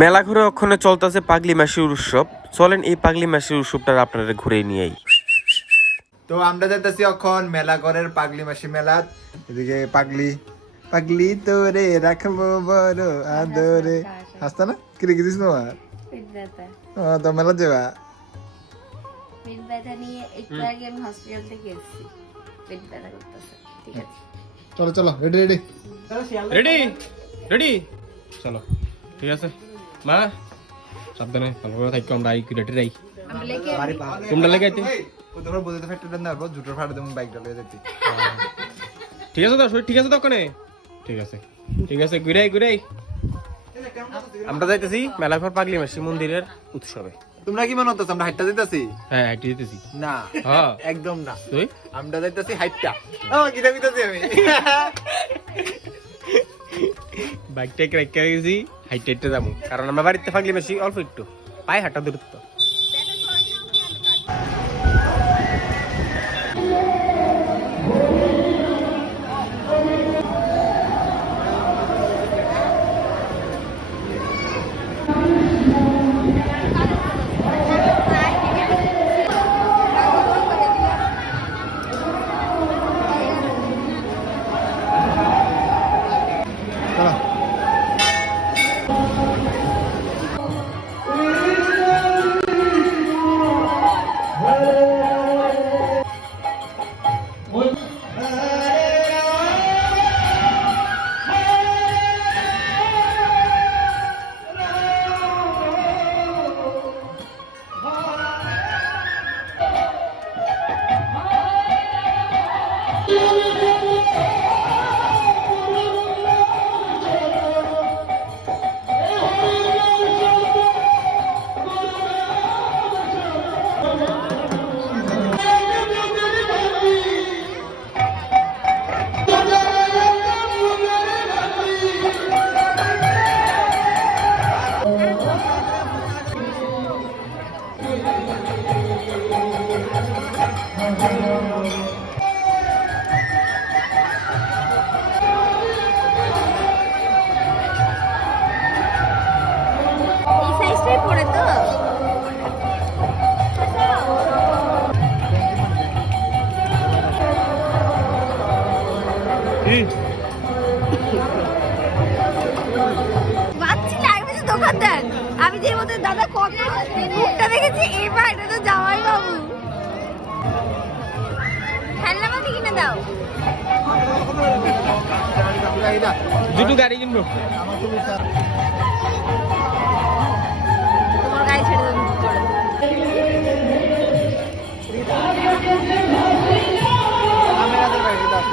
মেলা ঘুরে ওখানে চলতেছে পাগলি মাসির উৎসব। চলেন এই পাগলি মাসির উৎসবটা আপনারা ঘুরে নিয়ে। তো আমরা যাইতেছি এখন মেলা ঘরের পাগলি মাসি মেলা। এদিকে পাগলি পাগলি তোরে রাখবো বড় আদরে। হাসতা না কি রেখেছিস তোমার তো মেলা যাবা? পেট ব্যথা নিয়ে একটু আগে আমি হসপিটাল থেকে এসেছি, পেট ব্যথা করতেছে। ঠিক আছে, চলো চলো রেডি রেডি রেডি রেডি চলো ঠিক আছে মা সাবধানে ভালো করে থাকি আমরা রেডি রাই আমরা লেগে তোমরা লেগে আইতে তোমরা বলতে ফেটে না আরবো জুটোর ফাড়ে তুমি বাইকটা লয়ে যেতে। ঠিক আছে তো শরীর ঠিক আছে তো ওখানে ঠিক আছে ঠিক আছে ঘুরাই ঘুরাই আমরা যাইতেছি মেলাঘর পাগলি মাসি মন্দিরের উৎসবে। তোমরা কি মনে হতো আমরা হাইটটা যাইতাছি? হ্যাঁ হাইটে যেতেছি না হ্যাঁ একদম না, তুই আমরা যাইতাছি হাইটটা। ও কিটা কিটাছি আমি বাইকটা রেখে গেছি হাইটে হাইটে যাবো, কারণ আমরা বাড়িতে পাগলি মাসি অল্প একটু পায়ে হাঁটা দূরত্ব। এই সাইজটাই পড়ে তো। বাচ্চি লাগবে তো দোকানদার। আমি যে মতো দাদা কত মুখটা দেখেছি, এবার এটা তো জামাই বাবু। খেলনা মাটি কিনে দাও। দুটো গাড়ি কিনবো। তোমার গাড়ি ছেড়ে দেবো করে। আমি রাতের বাইরে দাও।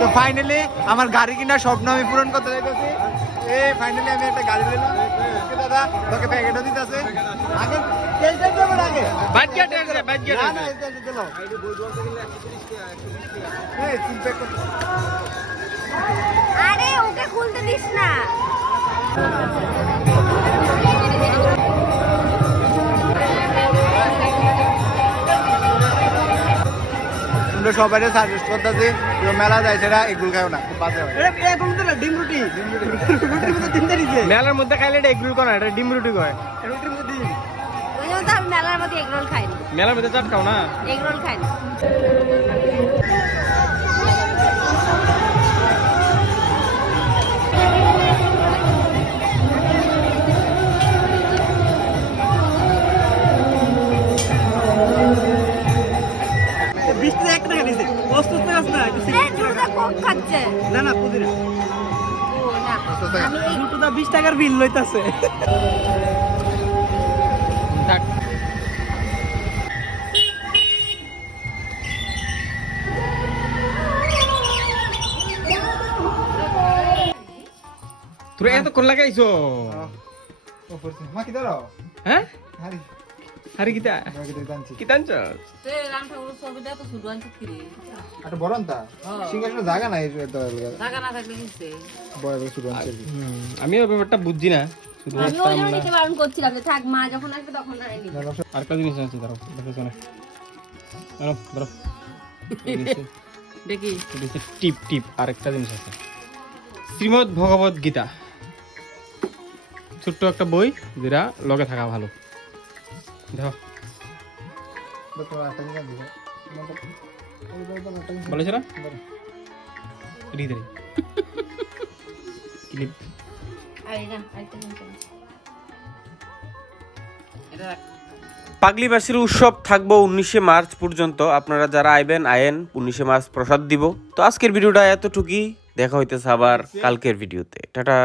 তো ফাইনালি আমার গাড়ি কিনার স্বপ্ন আমি পূরণ করতে যাইতেছি। এই ফাইনালি আমি একটা গাড়ি নিলাম। দাদা তোকে প্যাকেটও দিতেছে। আগে তেলটা দেবো আগে। বাজেট আছে বাজেট না আছে। না এটা দিলো। এই তিন প্যাকেট। আরে ওকে খুলতে দিস না। আমরা সবাই সাজেস্ট করতেছি মেলা যায় সেটা এগুলো খাও না খুব বাজে হয়। ডিম রুটি মেলার মধ্যে খাইলে এটা এগরোল করে এটা ডিম রুটি করে রুটির মধ্যে ডিম। ওই জন্য তো আমি মেলার মধ্যে এগরোল খাই না, মেলার মধ্যে চাট খাও না এগরোল খাই না। এ, দুধটা কোক খাচ্ছে। না না পুদিনা ও, না। আমি এই 20 টাকার বিল লইতাছে থাক তুই এতক্ষণ লাগাইছো ও করছে মা কি দাও হ্যাঁ হারি হারি কিতা তোমাকে দিতে আনছি কি টানছ রাম ঠাকুর ছবিটা তো শুধু আনছিস কি রে? একটা বড় আনতা সিঙ্গার জায়গা নাই এত টাকা না থাকলে কিনছে। বড় বড় শুরু আনছে আমি ওই ব্যাপারটা বুঝছি না শুধু আমি ওই জন্য নিতে বারণ করছিলাম যে থাক, মা যখন আসবে তখন আর নিবি। আর একটা জিনিস আছে দাঁড়াও দেখো না আনো ধরো দেখি টিপ টিপ আরেকটা জিনিস আছে শ্রীমদ ভগবত গীতা ছোট্ট একটা বই যেটা লগে থাকা ভালো দেখো তোমার একটা জিনিস দিবে বলেছে না হৃদয় ক্লিপ আরে না, আরেকটা নিতে হবে। পাগলি মাসির উৎসব থাকবো 19শে মার্চ পর্যন্ত। আপনারা যারা আইবেন আয়েন, 19শে মার্চ প্রসাদ দিব। তো আজকের ভিডিওটা এতটুকুই, দেখা হইতেছে আবার কালকের ভিডিওতে। টাটা।